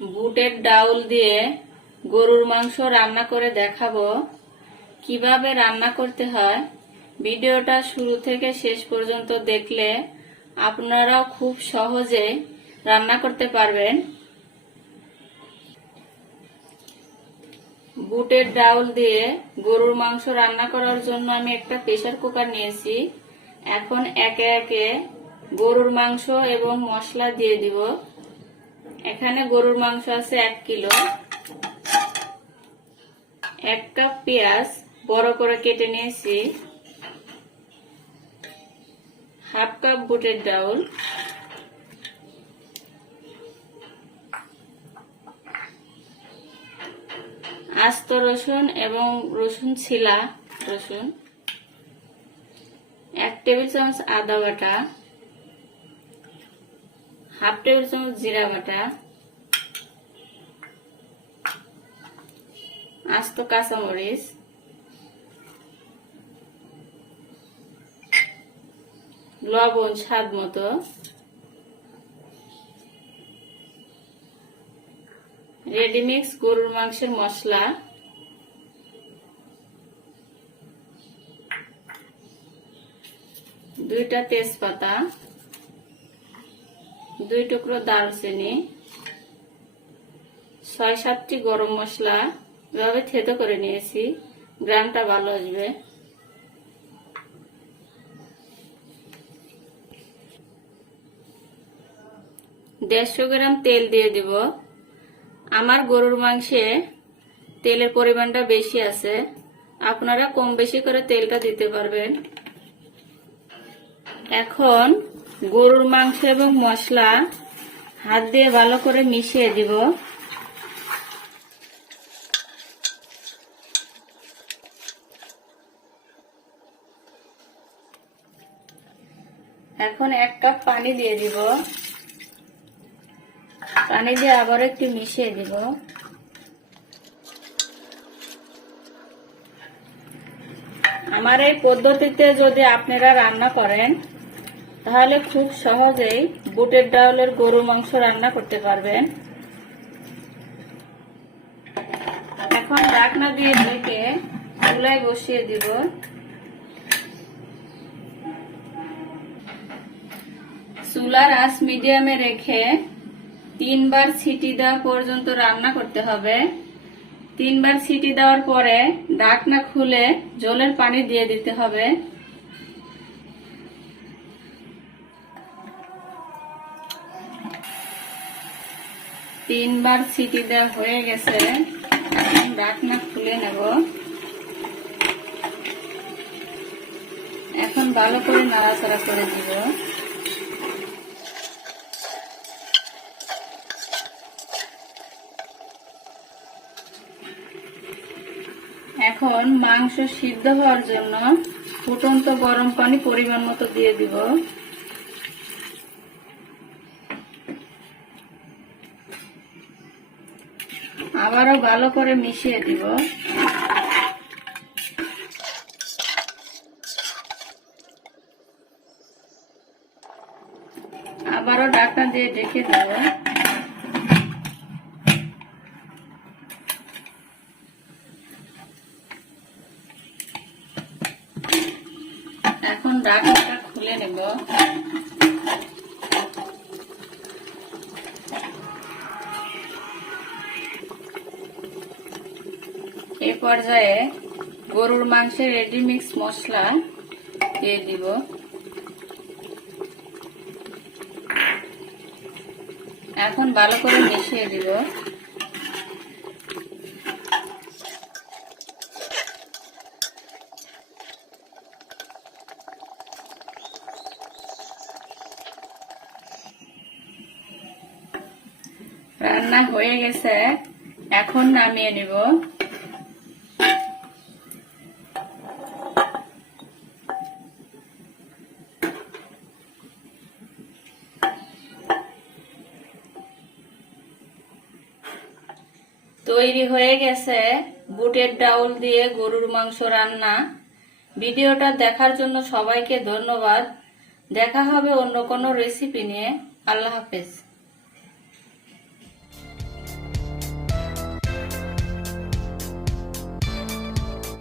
বুটের ডাউল দিয়ে গরুর মাংস রান্না করে দেখাবো। কিভাবে রান্না করতে হয় ভিডিওটা শুরু থেকে শেষ পর্যন্ত দেখলে আপনারাও খুব সহজে রান্না করতে পারবেন। বুটের ডাউল দিয়ে গরুর মাংস রান্না করার জন্য আমি একটা প্রেসার কুকার নিয়েছি। এখন একে একে গরুর মাংস এবং মশলা দিয়ে দিব। এখানে গরুর মাংস আছে 1 কিলো, 1 কাপ পেঁয়াজ বড় করে কেটে নিয়েছি, হাফ কাপ বুটের ডাউল, আস্ত রসুন এবং রসুন ছিলা রসুন, 1 টেবিল চামচ আদা বাটা, হাফ টেবিল চামচ জিরা বাটা, আস্ত কাঁচামরিচ, লবণ স্বাদ মতো, রেডিমিক্স গরুর মাংসের মশলা, দুইটা তেজপাতা, 2 টুকরো দারুচিনি, 6-7টি গরম মশলা এভাবে থেতো করে নিয়েছি, গ্রামটা ভালো আসবে। দেড়শো গ্রাম তেল দিয়ে দিব। আমার গরুর মাংসে তেলের পরিমাণটা বেশি আছে, আপনারা কম বেশি করে তেলটা দিতে পারবেন। এখন গরুর মাংস এবং মশলা হাত দিয়ে ভালো করে মিশিয়ে দিব। এখন 1 কাপ পানি দিয়ে দিব। পানি দিয়ে আবার একটু মিশিয়ে দিব। আমার এই পদ্ধতিতে যদি আপনারা রান্না করেন তাহলে খুব সহজেই বুটের ডাউলের গরুর মাংস রান্না করতে পারবেন। এখন ঢাকনা দিয়ে ঢেকে চুলায় বসিয়ে দিব। চুলার আঁচ মিডিয়ামে রেখে 3 বার সিটি দেওয়া পর্যন্ত রান্না করতে হবে। 3 বার সিটি দেওয়ার পরে ঢাকনা খুলে জলের পানি দিয়ে দিতে হবে। তিন বার সিটি দেওয়া হয়ে গেছে, ঢাকনা খুলে নেব। এখন ভালো করে নাড়াচাড়া করে দিব। এখন মাংস সিদ্ধ হওয়ার জন্য ফুটন্ত গরম পানি পরিমাণ মতো দিয়ে দিব। আবারও ভালো করে মিশিয়ে দিব। আবারও ঢাকনা দিয়ে ঢেকে দেব। এখন ঢাকনাটা খুলে নেব। এই পর্যায়ে গরুর মাংসের রেডিমিক্স মশলা দিয়ে দিব। এখন ভালো করে মিশিয়ে দিব। রান্না হয়ে গেছে, এখন নামিয়ে নিব। তৈরি হয়ে গেছে বুটের ডাউল দিয়ে গরুর মাংস রান্না। ভিডিওটা দেখার জন্য সবাইকে ধন্যবাদ। দেখা হবে অন্য কোনো রেসিপি নিয়ে। আল্লাহ হাফেজ।